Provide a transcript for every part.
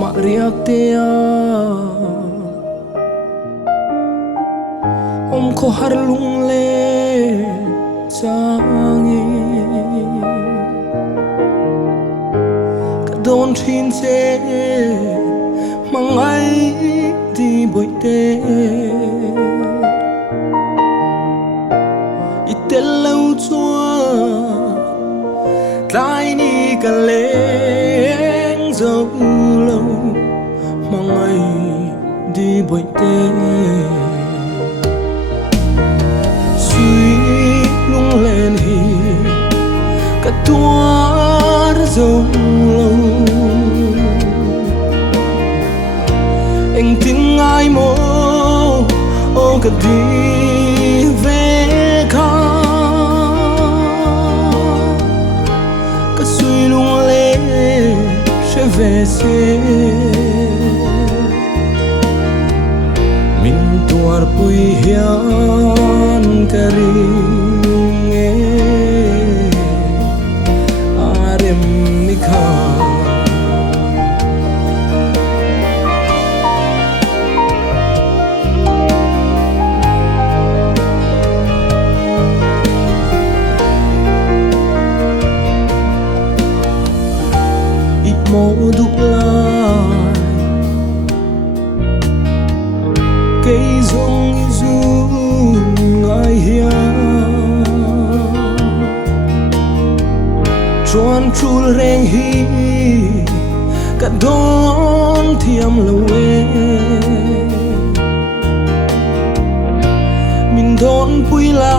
mà riêng tia ko har lung le changi ka don thin se mangai di boite itel lau chua tlai ni ka leng zo lâu mangai di boite lung lên hi cả tua dấu lâu anh tin ai mô ô cả đi về ca cả suy lung lên sẽ về xe mình tuar bùi hian kari mô đúc lại cây rong du ngài hiền tròn tru reng hi cả đón thiam lâu mình đón bùi la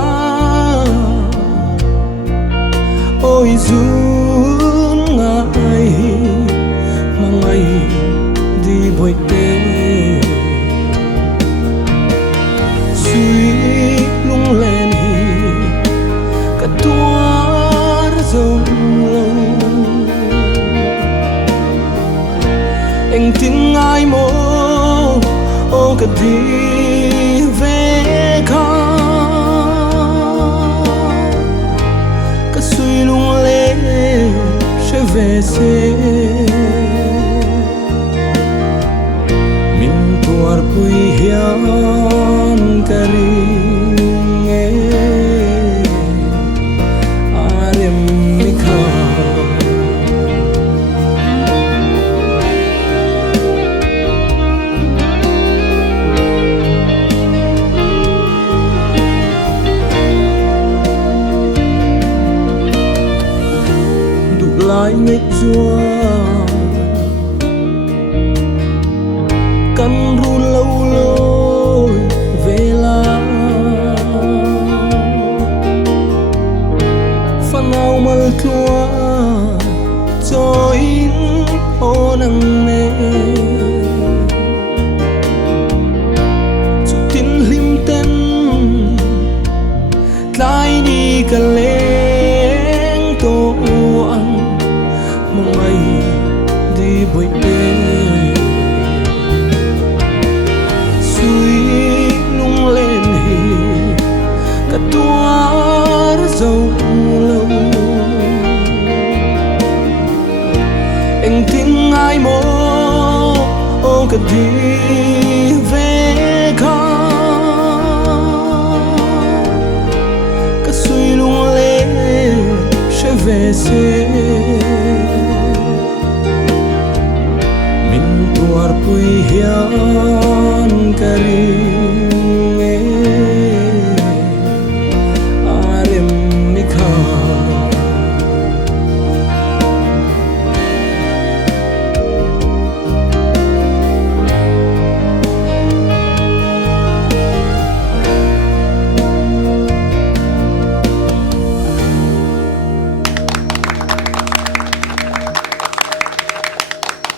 ôi du ngài mangai di boite suy lung lên hi cả tua dâu lâu anh tin ai mô ô cả đi về ca cả suy lung lên sẽ về xe tuar bùi hian kari arem mikha đục lại ngách chua căn run lâu lối về la phần nào mal tua cho in ô nắng nè chút tin lim tên lại đi cả lên tô ăn mong ai đi bồi đêm dấu lâu anh tin ai mô ô cả đi về ca cả suy lung lên sẽ về xe mình tuar bùi hian kari